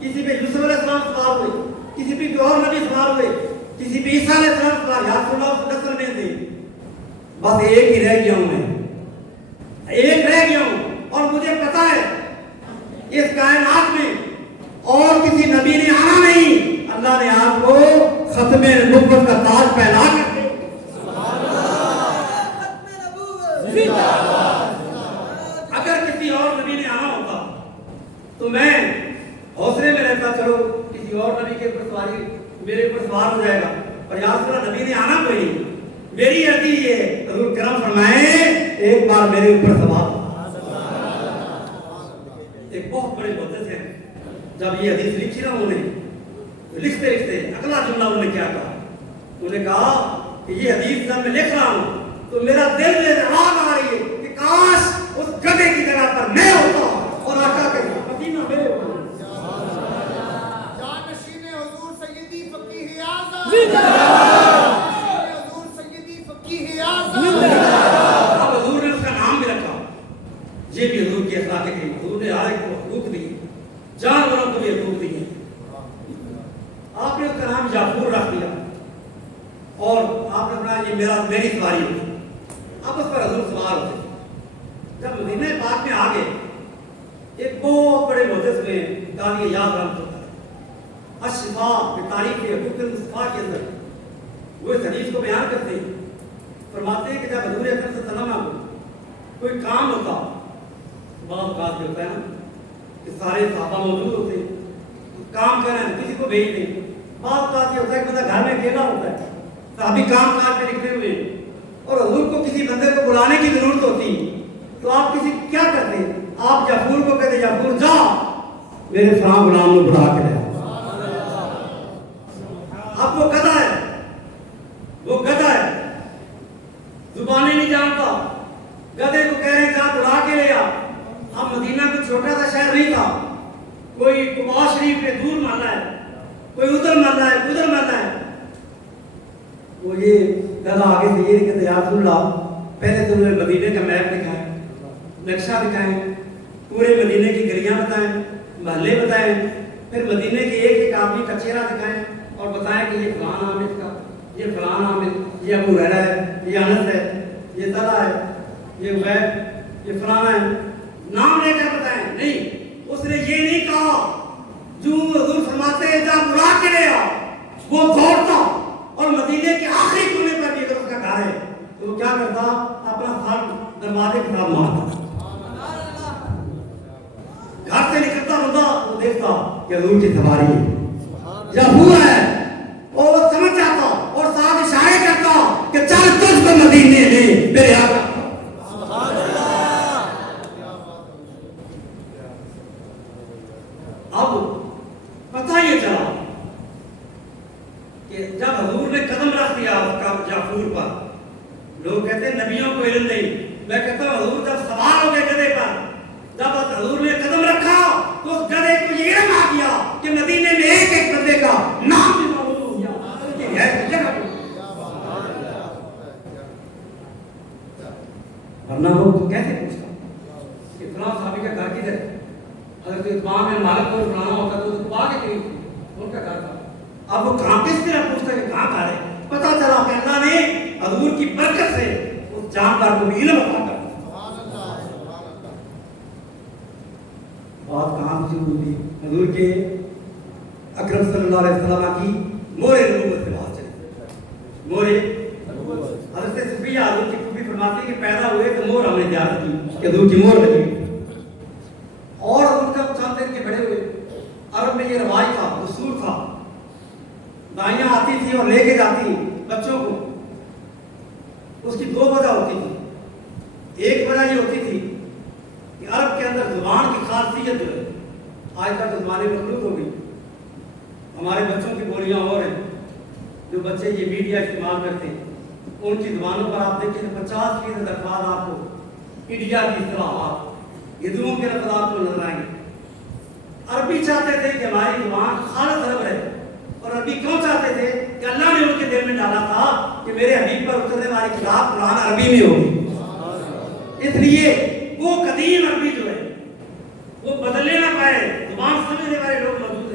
کسی پہ یوسف علیہ السلام سوار ہوئے, کسی پہ کوئی اور نبی سوار ہوئے, کسی پہ عیسیٰ علیہ السلام سوار, یا رسول اللہ صلی اللہ علیہ وسلم نے. بس ایک ہی رہ گیا ہوں میں, ایک رہ گیا ہوں, اور مجھے پتا ہے اس کائنات میں اور کسی نبی نے آنا نہیں. اللہ نے آپ کو ختم نبوت کا تاج پہنا کر کے اگر کسی اور نبی نے آنا ہوتا تو میں حوصلے میں رہتا, چلو کسی اور نبی کے اوپر سواری میرے اوپر سوار ہو جائے گا, پر یا رسول اللہ نبی نے آنا کوئی نہیں. میری عرضی یہ حضور کرم فرمائیں ایک بار میرے اوپر سوار. ایک بہت بڑے محدث ہیں, جب یہ حدیث لکھی نا انہوں نے, لکھتے لکھتے اگلا جملہ انہوں نے کیا کہا, انہوں نے کہا کہ یہ حدیث جب میں لکھ رہا ہوں تو میرا دل میں آگ آ رہی ہے کہ کاش اس گدھے کی جگہ پر میں ہوتا اور آقا کے مدینہ میرے ہوتا. جانشین حضور سیدی فقیہ اعظم زندہ باد, حضور سیدی فقیہ اعظم زندہ باد. اب حضور نے اس کا نام بھی رکھا, یہ بھی حضور کی اخلاق ہے. حضور نے ہر ایک کو حقوق دی, جانوروں کو بھی حقوق دی. آپ نے اس کا نام جعفر رکھ دیا اور آپ نے اپنا یہ میری سواری ہوئی. اب اس پر حضور سوار ہوتے. جب مدینہ پاک میں آگے ایک بہت بڑے محدث میں قاضی یاد رحمۃ اللہ الشفا کی تاریخ حقوق المصطفیٰ کے اندر وہ اس حدیث کو بیان کرتے ہیں. فرماتے ہیں کہ جب حضور اکرم صلی اللہ علیہ وسلم کو کوئی کام ہوتا, بعض اوقات یہ ہوتا ہے نا کہ سارے صحابہ موجود ہوتے ہیں, کام کر رہے ہیں کسی کو بھیج دیں. بعض اوقات یہ ہوتا ہے کہ بندہ گھر میں اکیلا ہوتا ہے, صحابی کام کاج پہ نکلے ہوئے اور حضور کو کسی بندے کو بلانے کی ضرورت ہوتی, تو آپ کسی کیا کرتے ہیں, آپ جعفر کو کہتے جعفر جا میرے فلاں غلام کو بلا کے لے. اب وہ گدھا ہے, وہ گدھا ہے, زبانیں نہیں جانتا, گدھے کو کہہ رہے ہیں جا بلا کے لے آ. اب مدینہ کو چھوٹا سا شہر نہیں تھا, کوئی قباء شریف پہ دور ماننا ہے, کوئی ادھر ماننا ہے, ادھر ماننا ہے. وہ یہ گدھا آگے سے یہ نہیں کہتے یا رسول اللہ پہلے تو انہیں مدینے کا میپ دکھائیں, نقشہ دکھائیں, پورے مدینے کی گلیاں بتائیں, محلے بتائیں, پھر مدینے کے ایک ایک آدمی کا چہرہ دکھائیں اور بتائیں کہ یہ فلان عامر کا, یہ فلان عامر, یہ ابو ہریرہ ہے, یہ انس ہے, یہ طلحہ ہے, یہ عبید, یہ فلانا ہے, نام لے کر بتائیں. نہیں, اس نے یہ نہیں کہا جو حضور فرماتے ہیں جا بلا کے لے آ. وہ دوڑتا اور مدینے کے آخری کونے پر بھی اگر اس کا گھر ہے تو وہ کیا کرتا, اپنا سر دروازے کے ساتھ مارتا. گھر سے نکلتا بندہ وہ دیکھتا کہ حضور کی سواری ہے, جعفر ہے, اور وہ سمجھ جاتا اور ساتھ اشارے کرتا کہ چل تجھ کو مدینے لے میرے آقا. اب پتہ یہ چلا کہ جب حضور نے قدم رکھ دیا اس کا جعفر پر, لوگ کہتے ہیں نبیوں کو علم نہیں, میں کہتا ہوں حضور جب سوار ہو گئے گدھے پر, جب حضور نے قدم رکھا تو اس گدھے کو یہ علم آ گیا کہ مدینے میں ایک ایک بندے کا نام بھی معلوم ہو گیا. ورنہ وہ کیسے پوچھتا کہ فلاں صحابی کا گھر کدھر ہے, اگر کوئی اقبام میں مالک کو فلانا ہوتا تو اس کو آگے کہیں ان کا گھر تھا. اب وہ کہاں کس طرح پوچھتا کہ کہاں گھر ہے, پتا چلا کہ اللہ نے حضور کی برکت سے اس جاندار کو بھی علم عطا کر دیا. بات کہاں سے شروع ہوئی, حضور کے اکرم صلی اللہ علیہ وسلم کی مورے نبوت سے بات چلی. مورے حضرت صفیہ حضور کی پھوپھی فرماتی کہ پیدا ہوئے تو مور ہم نے زیارت کی کہ حضور کی مور لگی. اور حضور جب چند دن کے بڑے ہوئے, عرب میں یہ رواج تھا, دستور تھا, دائیاں آتی تھی اور لے کے جاتی بچوں کو. اس کی دو وجہ ہوتی تھی. ایک وجہ یہ ہوتی تھی کہ عرب کے اندر زبان کی خاصیت جو ہے آج تک زبانیں مخلوط ہو گئی. ہمارے بچوں کی بولیاں اور ہیں, جو بچے یہ میڈیا استعمال کرتے ہیں ان کی زبانوں پر آپ دیکھیں 50% الفاظ آپ کو انڈیا کی اصطلاحات, ہندوؤں کے لفظ آپ کو نظر آئیں گے. عربی چاہتے تھے کہ ہماری زبان خالص عرب رہے, اور عربی کیوں چاہتے تھے کہ اللہ نے ان کے دل میں ڈالا تھا کہ میرے حبیب پر اترنے والی کتاب قرآن عربی میں ہوگی. اس لیے وہ قدیم عربی جو ہے وہ بدلنے نہ پائے, زبان سمجھنے والے لوگ موجود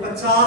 50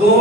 2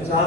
50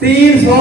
300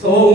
100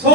100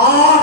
8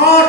8।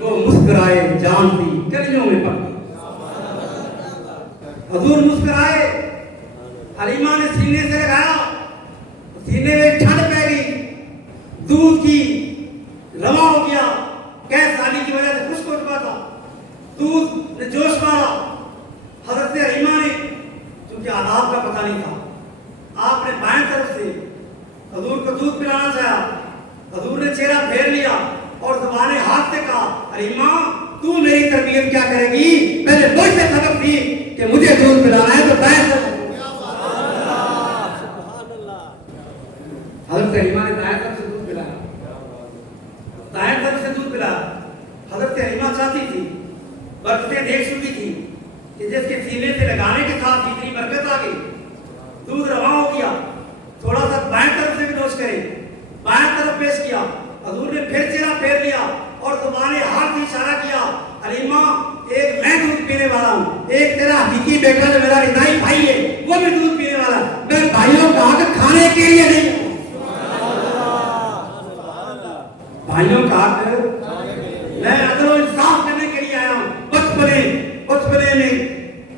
وہ مسکرائے جان تھی کلیوں میں پکی. حضور مسکرائے, حلیمہ نے سینے سے لگایا, سینے میں ٹھنڈ پہ گئی, دودھ کی رواں ہو گیا, قید سالی کی وجہ سے خشک ہو چکا تھا, دودھ نے جوش مارا. حضرت حلیمہ نے چونکہ آداب کا پتہ نہیں تھا, آپ نے بائیں طرف سے حضور کو دودھ پلانا چاہا. حضور نے چہرہ پھیر لیا اور زبان ہاتھ سے کہا, حلیمہ تو میری تربیت کیا کرے گی؟ پہلے مجھ سے سبق تھی کہ مجھے دودھ پلانا ہے تو بائیں طرف. حضرت حلیمہ نے دائیں طرف سے دودھ پلایا, دائیں طرف سے دودھ پلایا. حضرت حلیمہ چاہتی تھی, برکتیں دیکھ چکی تھی کہ جس کے سینے سے لگانے کے ساتھ اتنی برکت آ گئی, دودھ رواں ہو گیا, تھوڑا سا بائیں طرف سے بھی نوش کرے, بائیں طرف پیش کیا. حضور نے پھر چہرہ پھیر لیا اور زبان ہاتھ سے اشارہ کیا, حلیمہ ایک میں دودھ پینے والا ہوں, ایک تیرا حقیقی بیٹا جو میرا رضائی بھائی ہے وہ بھی دودھ پینے والا ہے, میں بھائیوں کا حق کھانے کے لیے نہیں, بھائیوں کا حق میں عدل و انصاف کرنے کے لیے آیا ہوں. بچپنے میں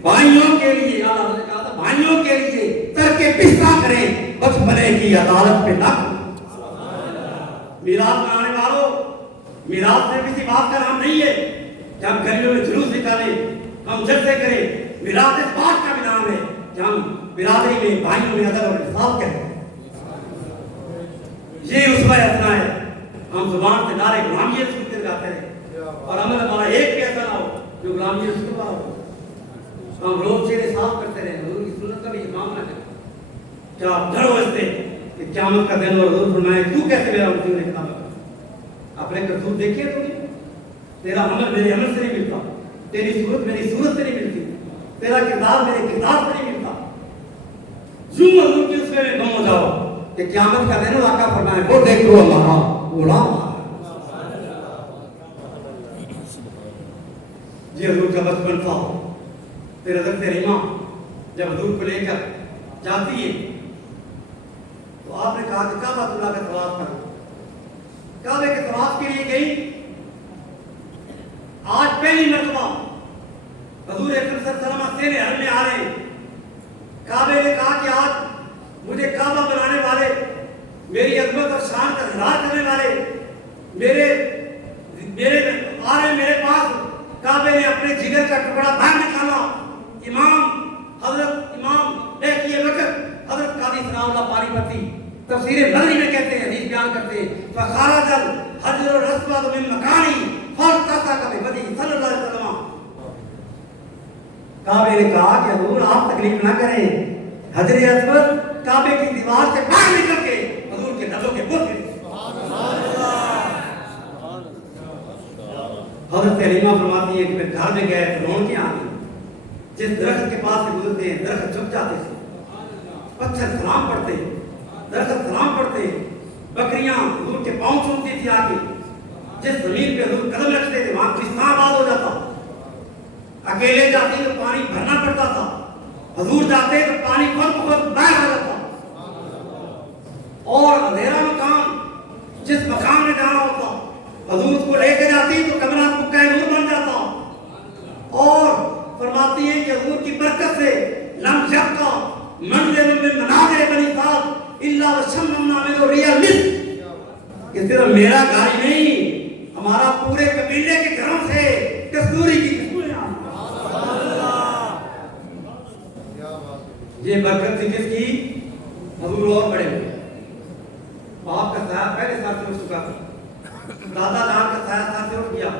بھائیوں کے لیے, اللہ نے کہا تھا بھائیوں کے لیے ترک پستہ کریں, بچپنے کی عدالت پہ نہ. میراث میں آنے والوں, میراث میں کسی بات کا نام نہیں ہے کہ ہم گلیوں میں جلوس نکالیں, ہم جلسے کریں. میراث اس بات کا بھی نام ہے کہ ہم برادری میں بھائیوں میں عدل اور انصاف کریں. یہ اسوہ حسنہ ہے. ہم زبان سے نعرے غلامی رسول لگاتے ہیں اور عمل ہمارا ایک بھی ایسا نہ ہو جو غلامی رسول کا ہو. ہم روز چہرے صاف کرتے رہے, حضور کی سنت کا بھی اہتمام نہ کریں. کیا ڈرو اس سے کہ قیامت کا دن اور حضور فرمائے تو کیسے میرا امتی ہونے کا دعویٰ کرتا؟ اپنے کرتوت دیکھیے تو نہیں, تیرا عمل میرے عمل سے نہیں ملتا, تیری صورت میری صورت سے نہیں ملتی, تیرا کردار میرے کردار سے نہیں ملتا. یوں حضور کی اسوے میں گم ہو جاؤ کہ قیامت کا دن آقا فرمائے وہ دیکھو ہمارا غلام. یہ حضور کا بچپن تھا. پھر حضرت حلیمہ جب حضور کو لے کر جاتی ہے تو آپ نے کہا کہ کعبۃ اللہ کا طواف کرو. کعبے کے طواف کے لیے گئی. آج پہلی مرتبہ حضور اکرم صلی اللہ علیہ وسلم سین حرم میں آ رہے ہیں. کعبے نے کہا کہ آج مجھے کعبہ بنانے والے, میری عظمت اور شان کا اظہار کرنے والے میرے آ رہے ہیں میرے پاس. کعبے نے اپنے جگر کا ٹکڑا باہر نکالا. حضرت امام مہدی وقت حضرت قاضی ثناء اللہ پانی پتی تفسیر بدری میں کہتے ہیں, حدیث بیان کرتے ہیں, فخرج الحجر الاسود من مکانی فالتصق ببدی صلی اللہ علیہ وسلم. کعبے نے کہا کہ حضور آپ تکلیف نہ کریں, حجر اسود کعبے کی دیوار سے باہر نکل کے حضور کے نظروں کے بت گئے. حضرت حلیمہ فرماتی ہے کہ میں گھر میں گئے فرعون کے آنے, جس درخت کے پاس سے گزرتے ہیں درخت جھک جاتے تھے, پتھر سلام پڑھتے, درخت سلام پڑھتے, بکریاں حضور کے پاؤں چومتی تھی آ کے, جس زمین پہ حضور قدم رکھتے تھے وہاں کشتہ آباد ہو جاتا. اکیلے جاتے تو پانی بھرنا پڑتا تھا, حضور جاتے تو پانی خود بخود باہر آ جاتا. اور اندھیرا مقام جس مقام میں جانا ہوتا حضور کو لے کے جاتی تو کمرہ پکا نور بن جاتا. اور فرماتی ہے کہ حضور کی برکت سے لم یبقى منزل من منازل بنی صاحب الا وشممنا منه ريح المسك. کہ صرف میرا گھر ہی نہیں, ہمارا پورے قبیلے کے گھروں سے کستوری کی خوشبوئیں آ رہی. یہ برکت تھی کس کی؟ حضور اور بڑے ہوئے. باپ کا سایہ پہلے ساتھ سے اٹھ چکا تھا, دادا جان کا سایہ ساتھ سے اٹھ گیا,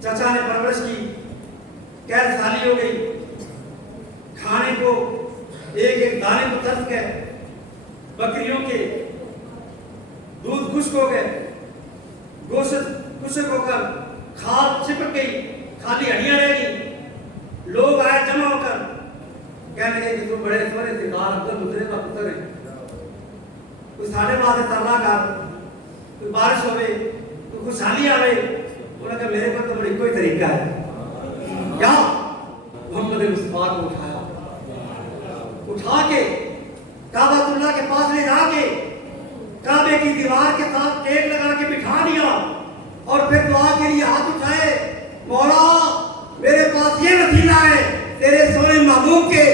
چچا نے پرورش کی, قید سالی ہو گئی, کھانے کو ایک ایک دانے کو ترس گئے, بکریوں کے دودھ خشک ہو گئے, گوشت خشک ہو کر کھال چپک گئی, خالی ہڈیاں رہ گئی. لوگ آئے جمع ہو کر کہنے لگے کہ تم بڑے سونے سے دار عبد المطلب کا پتر ہے, کوئی ساڑھے بازے ترلا کر, کوئی بارش ہوئے, کوئی خوشحالی آئے. انہوں نے کہا میرے پر تو بڑی کوئی طریقہ ہے, کیا محمد مصطفیٰ کو اٹھا کے کعبۃ اللہ کے پاس لے جا کے کعبے کی دیوار کے ساتھ ٹیک لگا کے بٹھا دیا اور پھر دعا کے لیے ہاتھ اٹھائے، مولا میرے پاس یہ وسیلہ ہے، تیرے سونے محبوب کے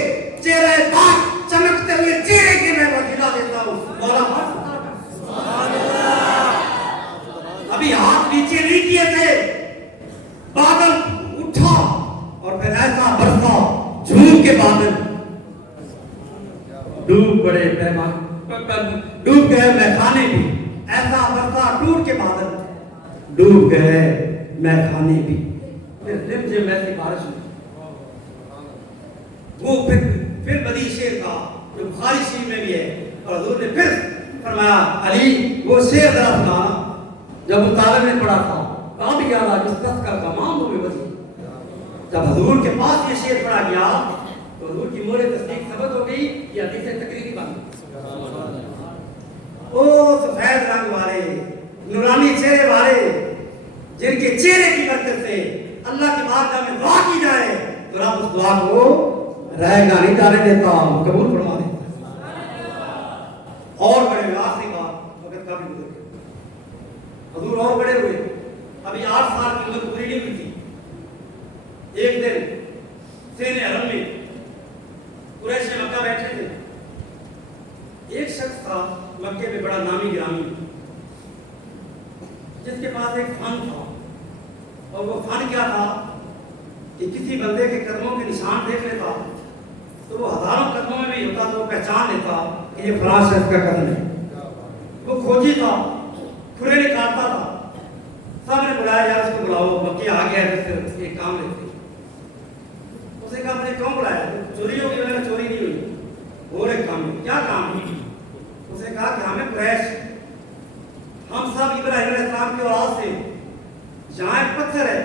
چہرے پاک چمکتے ہوئے چہرے کے میں وسیلہ دیتا ہوں، مولا ابھی ہاتھ نیچے نہیں کیے تھے، بادل اٹھا اور پھر ایسا برسا جھوم کے بادل، ڈوب پڑے ڈوب گئے میخانے بھی، ایسا برسا ٹوٹ کے بادل، ڈوب گئے میخانے بھی، پھر رمجھم ایسی بارش ہوئی۔ وہ پھر بدی شعر تھا جو بخاری شریف میں بھی ہے، اور حضور نے پھر فرمایا علی وہ شعر ذرا سنانا، جب وہ طالب نے پڑھا تھا کہاں بھی یاد آ جس دست کا تمام ہو بے بسی، جب حضور کے پاس یہ شعر پڑھا گیا تو حضور کی مور تصدیق ثبت ہو گئی، یہ حدیث تقریری بن گئی۔ او سفید رنگ والے نورانی چہرے والے جن کے چہرے کی برکت سے اللہ کی بارگاہ میں دعا کی جائے تو رب اس دعا کو رہے گا نہیں جانے دیتا، قبول فرما دیتا۔ اور بڑے آخری بات وقت کا بھی گزر گیا، حضور اور بڑے ہوئے، ابھی 8 سال کی عمر پوری نہیں ہوئی تھی۔ ایک دن سین حرم میں قریش مکہ بیٹھے تھے، ایک شخص تھا مکے میں بڑا نامی گرامی، جس کے پاس ایک فن تھا، اور وہ فن کیا تھا کہ کسی بندے کے قدموں کے نشان دیکھ لیتا تو وہ ہزاروں قدموں میں بھی ہوتا تو وہ پہچان لیتا کہ یہ فلاں شخص کا قدم ہے۔ وہ کھوجی تھا، کھرے نکالتا تھا، سب نے بلایا یار اس کو بلاؤ، مکے آ گیا ہے، پھر ایک کام لیتے۔ اس نے کہا مجھے کیوں بلایا؟ چوری ہوگی؟ میں نے چوری نہیں ہوئی، اور ایک کام ہے۔ کیا کام ہے؟ اس نے کہا کہ ہمیں قریش، ہم سب ابراہیم علیہ السلام کی اولاد سے، جہاں ایک پتھر ہے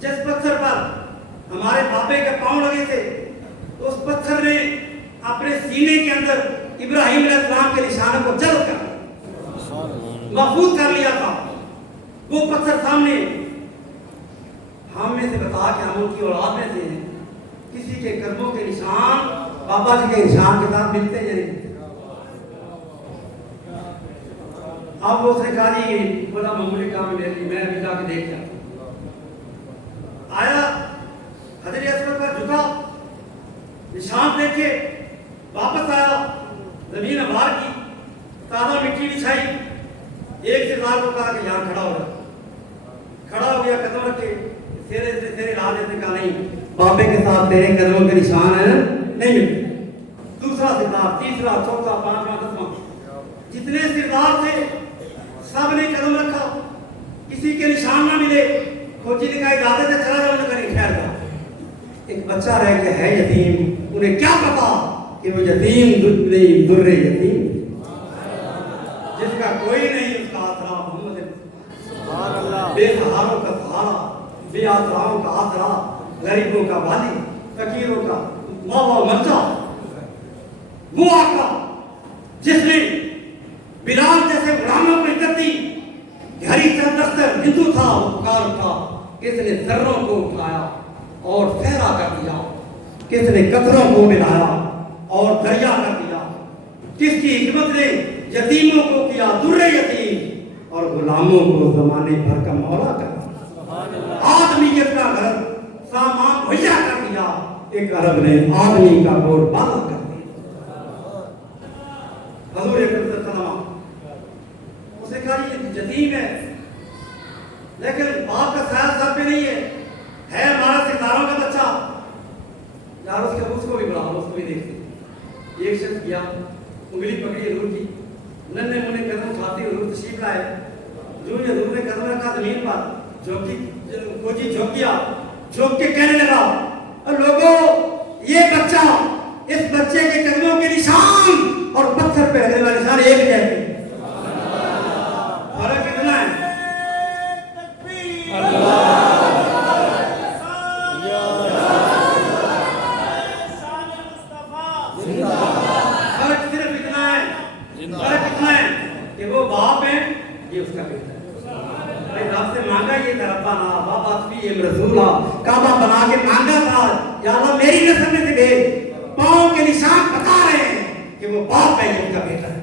جس پتھر پر ہمارے بابے کے پاؤں لگے تھے، اس پتھر نے اپنے سینے کے اندر ابراہیم علیہ السلام کے نشانوں کو جلب کر محفوظ کر لیا تھا۔ وہ پتھر سامنے، ہم میں سے بتا کہ ہم ان کی اولاد میں سے ہیں، کسی کے قدموں کے نشان بابا جی کے نشان کے ساتھ ملتے ہیں یا نہیں؟ اب اس نے کہا جی بڑا معمولی کام ہے میرے لیے، میں ابھی جا کے دیکھ جاتا ہوں۔ آیا، حجر اسود پر جھکا، نشان دیکھے، واپس آیا، زمین بار کی، تازہ مٹی بچھائی، ایک سردار کو کہا کہ یہاں کھڑا ہو رہا، کھڑا ہو گیا، قدم رکھے، تیرے لا دیتے، کہا نہیں، بابے کے ساتھ تیرے قدموں کے نشان ہیں نہیں ملتے۔ دوسرا سردار، تیسرا، چوتھا، پانچواں، دسواں، جتنے سردار تھے سب نے قدم رکھا، کسی کے نشان نہ ملے۔ فوجی نے کہا اجازت ہے چلا جاؤ، کریں ٹھہر جاؤ۔ ایک بچہ رہ کے ہے یتیم، انہیں کیا پتا کہ وہ یتیم نہیں، در یتیم، جس کا کوئی نہیں اس کا آسرا محمد، بے سہاروں کا سہارا، بے آسراؤں کا آسرا، غریبوں کا والی، فقیروں کا ماوا مرجع، وہ آقا جس نے بلال جیسے غلاموں کو عزت دی، گھری چند اختر ہندو تھا، وہ پکار اٹھا، کس نے ذروں کو اٹھایا اور پھیلا کر دیا، کس نے قطروں کو ملایا اور دریا کر دیا، کس کی حکمت نے یتیموں کو کیا در یتیم اور غلاموں کو زمانے بھر کا مولا کر دیا، آدمیت کا گھر سامان مہیا کر دیا، ایک عرب نے آدمی کا بول بالا کر دیا۔ حضور اکرم صلی اللہ علیہ وسلم اسے کہا یہ یتیم ہے لیکن باپ کا سایہ سر پہ نہیں ہے ہمارا ستاروں کا بچہ، یار اس کے اس کو بھی بڑھاؤ، اس کو بھی دیکھتے۔ ایک شخص کیا، انگلی پکڑی حضور کی، ننھے منھے قدم اٹھاتے حضور تشریف لائے، جو حضور نے قدم رکھا زمین پر، فوجی جھک گیا، جھک کے کہنے لگا لوگوں یہ بچہ، اس بچے کے قدموں کے نشان اور پتھر پہ لگنے والے نشان ایک جیسے، فرق کتنا ہے؟ کعبہ بنا کے مانگا تھا یا اللہ میری نسل میں سے بھیج، پاؤں کے نشان بتا رہے ہیں کہ وہ باپ ہے، یہ ان کا بیٹا ہے۔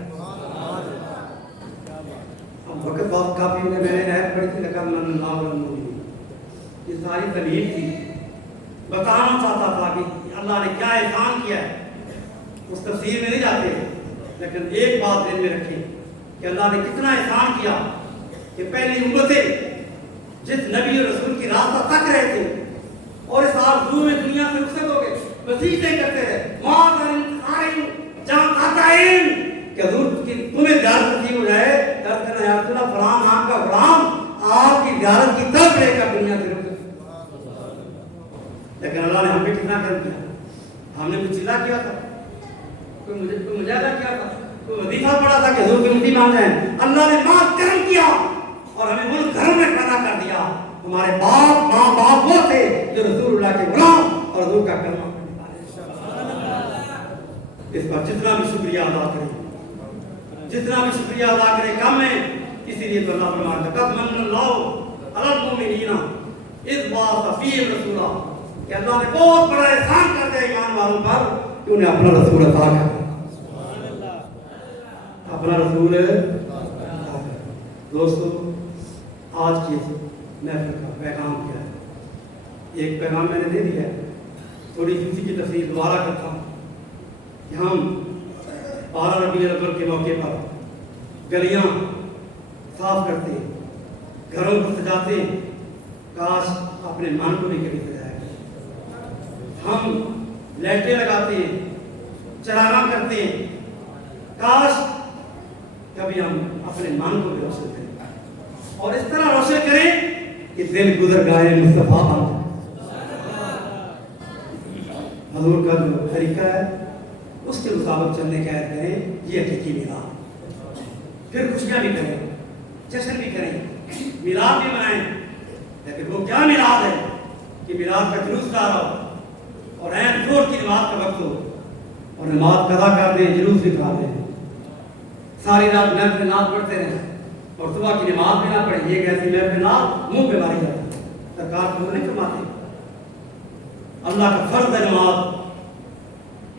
اب وقت بعد کافی میں نے آیت پڑھی تھی لقد من اللہ علی المؤمنین، یہ ساری تمہید تھی، بتانا چاہتا تھا کہ اللہ نے کیا احسان کیا ہے. اس تفسیر میں نہیں جاتے، لیکن ایک بات دل میں رکھیں کہ اللہ نے کتنا احسان کیا کہ پہلی امتیں جس نبی اور رسول کی راستہ تک رہے تھے اور اس آرزو میں دنیا سے رخصت ہو گئے، وسیلے کرتے رہے کہ حضور کی تمہیں زیارت نصیب ہو جائے، درد کرنا یا رسول اللہ فلاں نام کا غلام آپ کی زیارت کی طرف رہے گا دنیا سے رخصت. لیکن اللہ نے ہم پہ کتنا کرم کیا. ہم نے کچھ چلا کیا تھا، کوئی مجاہدہ کیا تھا، کوئی وظیفہ پڑا تھا کہ حضور کی امتی مان جائیں. اللہ نے ماں کرم کیا اور ہمیں ان گھروں میں پیدا کر دیا. ہمارے باپ ماں باپ وہ تھے جو رسول اللہ کے غلام اور حضور کا کلمہ. اس پر جتنا بھی شکریہ ادا کریں، جتنا بھی شکریہ ادا کریں کم ہے. اسی لیے تو اللہ فرماتا ہے لقد من اللہ علی المؤمنین اذ بعث فیہم رسولا، کہ اللہ نے بہت بڑا احسان کر دیا ایمان والوں پر کہ انہیں اپنا رسول عطا کر دیا. اپنا رسول عطا کر. دوستو آج کی محفل کا پیغام کیا ہے؟ ایک پیغام میں نے دے دیا ہے، تھوڑی سی اسی کی تفصیل دوبارہ کرتا ہوں کہ ہم 12 ربیع الاول کے موقع پر گلیاں صاف کرتے ہیں، گھروں کو سجاتے ہیں. کاش اپنے من کو بھی کبھی سجایا کریں. ہم لائٹیں لگاتے ہیں، چراغاں کرتے ہیں. کاش کبھی ہم اپنے من کو بھی روشن کریں اور اس طرح روشن کریں کہ دل گزر گاہ مصطفیٰ بن جائے. حضور کا جو طریقہ ہے اس کے مطابق چلنے کا عہد کریں. یہ حقیقی میلاد. پھر خوشیاں بھی کریں، جشن بھی کریں، میلاد بھی منائیں. لیکن وہ کیا میلاد ہے کہ میلاد کا جلوس لا رہا ہو اور عین زور کی نماز کا وقت ہو اور نماز قضا کر دیں، جلوس بھی کھا دیں، ساری رات محفل نعت پڑھتے رہیں اور صبح کی نماز بھی نہ پڑھیں. یہ ایسی محفل نعت منہ پہ ماری جاتی ہے. سرکار کو نہیں فرماتے اللہ کا فرض ہے نماز،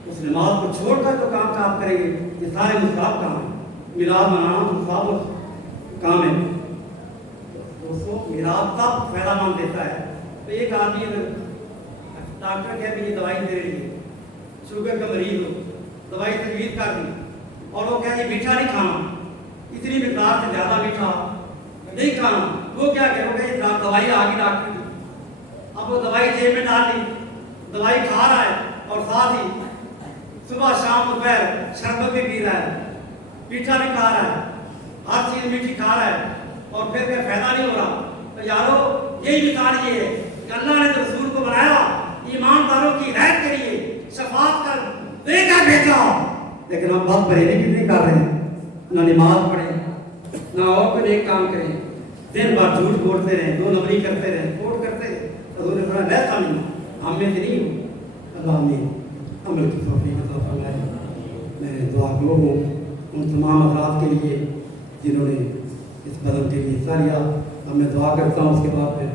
اس نماز کو چھوڑ کر تو کام کریں گے. یہ سارے مستحب کام ہیں. میلاد منانا مستحب کام ہے. دوستو میلاد تب فائدہ مند دیتا ہے. تو ایک آدمی ڈاکٹر کہتے ہیں یہ دوائی دے رہی ہے، شوگر کا مریض ہو، دوائی تجویز کر دی اور وہ کہتے ہیں میٹھا نہیں کھانا، اتنی مقدار سے زیادہ میٹھا نہیں کھانا. وہ کیا کہ وہ کہتے ہیں دوائی آ گئی ڈاکٹر کی. اب وہ دوائی جیب میں ڈال لی، دوائی کھا رہا ہے اور ساتھ ہی صبح شام دوپہر شربت بھی پی رہا ہے، میٹھا بھی کھا رہا ہے، ہر چیز میٹھی کھا رہا ہے اور پھر فائدہ نہیں ہو رہا. تو یارو یہی مثال یہ ہے کہ اللہ نے تو رسول کو بنایا ایمانداروں کی ہدایت کے لیے، شفاعت کر دے کر بھیجا. لیکن ہم بات بریلی بھی نہیں کر رہے ہیں، نہ نماز پڑھیں نہ اور کوئی نیک کام کریں، دن بھر جھوٹ بولتے رہیں، دو نمبری کرتے رہیں، کوٹ کرتے رہیں. حضور نے فرمایا ویسا نہیں، ہم میں سے نہیں ہوں. اللہ نے عمل کی توفیق عطا فرمائے. میں دعا گو ہوں ان تمام افراد کے لیے جنہوں نے اس بدن کے لیے حصہ لیا. اب میں دعا کرتا ہوں اس کے بعد پھر